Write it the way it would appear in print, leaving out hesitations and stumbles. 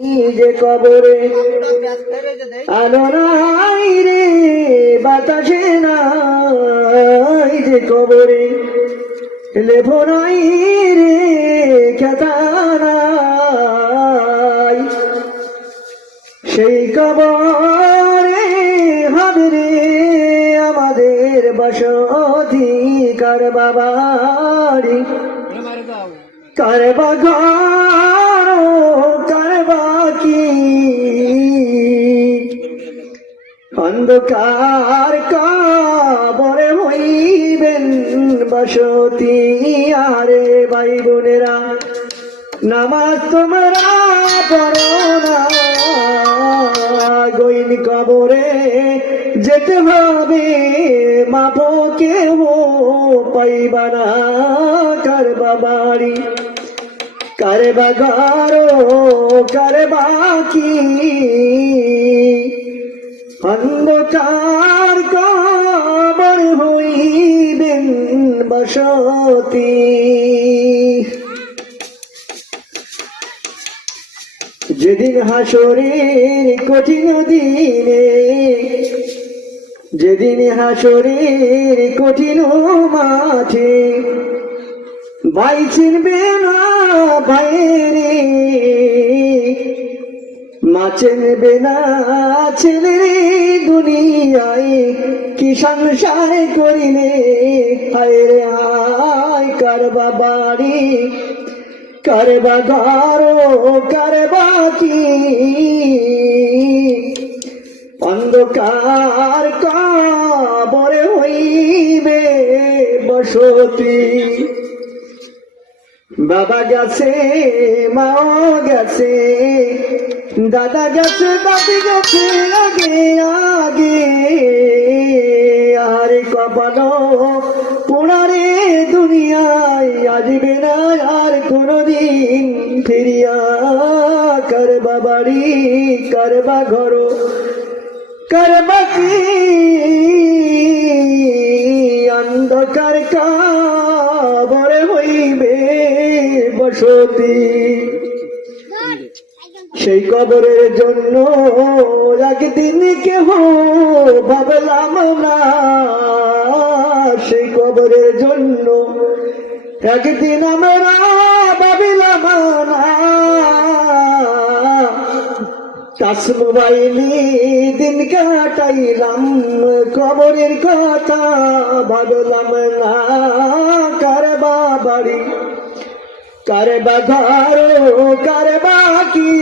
যে কবরে আলো নাই রে বাতাসে নাই যে কবরে লেবো নাই রে খেতা নাই সেই কবরে হবে রে আমাদের বসতি কার বাবারি কার বাগার কার বাকি অন্ধকার কবরে হইবেন বসতি আরে ভাই বোনেরা নামাজ তোমরা পড়ো না গইন কবরে যেতে হবে মাপো কেউ পাইবা না কার বাবারি কার বাগারো কার বাকি অন্ধকার কবর হইবেন বসতি যেদিন হাসরের কঠিন দিনে যেদিন হাসরের কঠিন মাঠে ভাই চিনবে না ভাইরে মা চিনবে না ছেলে দুনিয়ায় কি সংসার করিলে হায় রে হায় কার বাবারি কার বাগারো কার বাকি অন্ধকার কবরে হইবে বসতি বাবা গেছে মাও গেছে দাদা গেছে দাদি গেছে আগে আগে আরে কপালো পুরারে দুনিয়ায় আসবে না আর কোনদিন ফিরিয়া কার বাবারি কার বা ঘর কার বাকি অন্ধকার কবরে হইবে বসতি সেই কবরের জন্য একদিন কেহ ভাবলাম না সেই কবরের জন্য একদিন আমরা ভাবিলাম না টাচ মোবাইলে দিন কাটাইলাম কবরের কথা ভাবলাম না কার বাবারি কার বাগারো কার বাকি